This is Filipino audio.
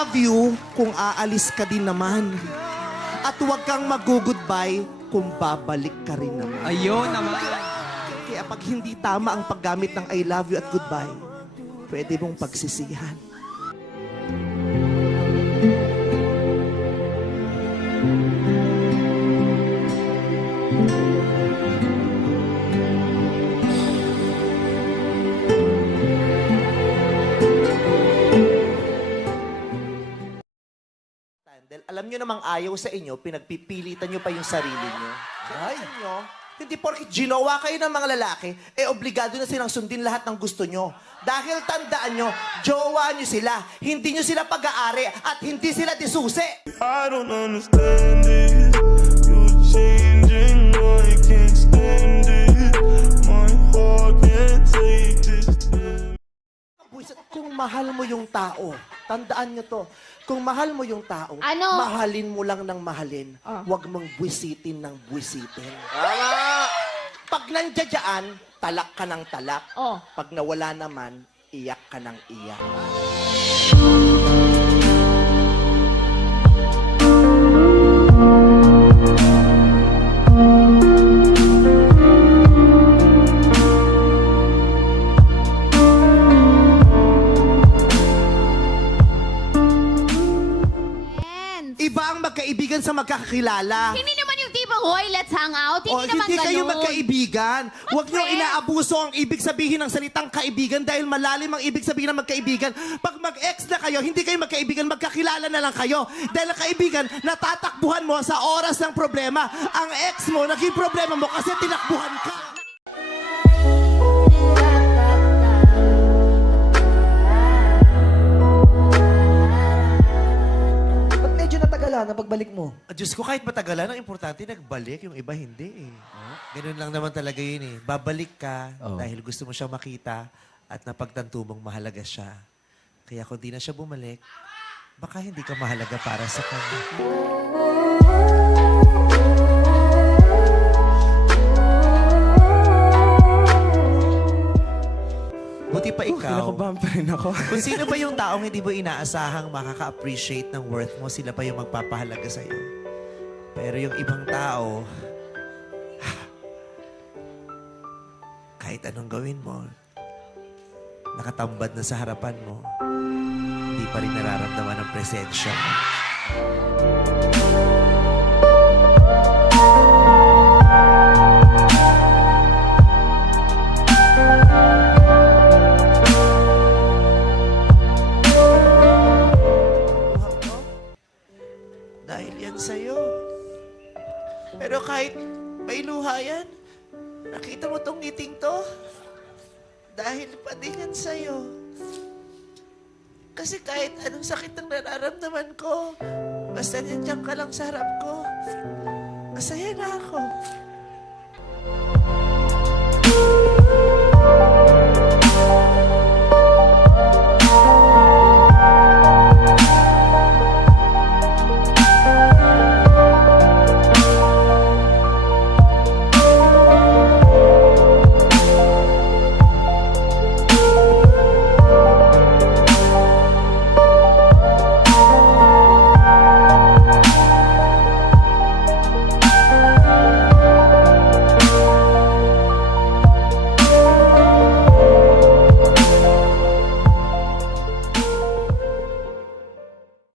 love you kung aalis ka din naman. At huwag kang mag-goodbye kung babalik ka rin naman. Ayun naman. Kaya pag hindi tama ang paggamit ng I love you at goodbye, pwede mong pagsisihan. Alam nyo namang ayaw sa inyo, pinagpipilitan nyo pa yung sarili nyo. Ay, nyo, hindi porkit ginawa kayo ng mga lalaki, obligado na silang sundin lahat ng gusto nyo. Dahil tandaan nyo, jowa nyo sila, hindi nyo sila pag-aari at hindi sila disusi. I don't understand it. You're changing, I can't stand it. My heart can't take this. Kung mahal mo yung tao, tandaan nyo to, kung mahal mo yung tao, Ano? mahalin mo lang ng mahalin. Huwag mong buwisitin ng buwisitin. Pag nandiyan, talak ka ng talak. Oh. Pag nawala naman, iyak ka ng iyak. Iba ang magkaibigan sa magkakakilala. Hindi naman yung tipong, hoy, let's hang out. Hindi naman Hindi ganun. kayo magkaibigan. Huwag niyo friend. inaabuso ang ibig sabihin ng salitang kaibigan dahil malalim ang ibig sabihin ng magkaibigan. Pag mag-ex na kayo, hindi kayo magkaibigan, magkakilala na lang kayo. Dahil ang kaibigan, natatakbuhan mo sa oras ng problema. Ang ex mo, naging problema mo kasi tinakbuhan ka. Ba't medyo natagalan ang pagbalik mo? Diyos ko, kahit matagalan, ang importante, nagbalik. Yung iba, hindi eh. Ganun lang naman talaga yun eh. Babalik ka dahil gusto mo siyang makita at napagtanto mong mahalaga siya. Kaya kung di na siya bumalik, baka hindi ka mahalaga para sa kanya. Buti pa ikaw. Kinakabahan pa rin ako. Kung sino ba yung taong hindi mo inaasahang makaka-appreciate ng worth mo, sila pa yung magpapahalaga sa'yo. Pero yung ibang tao, kahit anong gawin mo, nakatambad na sa harapan mo, hindi pa rin nararamdaman ang presensya mo. Dahil yan sa'yo. Pero kahit may luha yan, nakita mo tong ngiting to? Dahil pa din yan sa'yo. Kasi kahit anong sakit ang nararamdaman ko, basta nandiyan ka lang sa harap ko,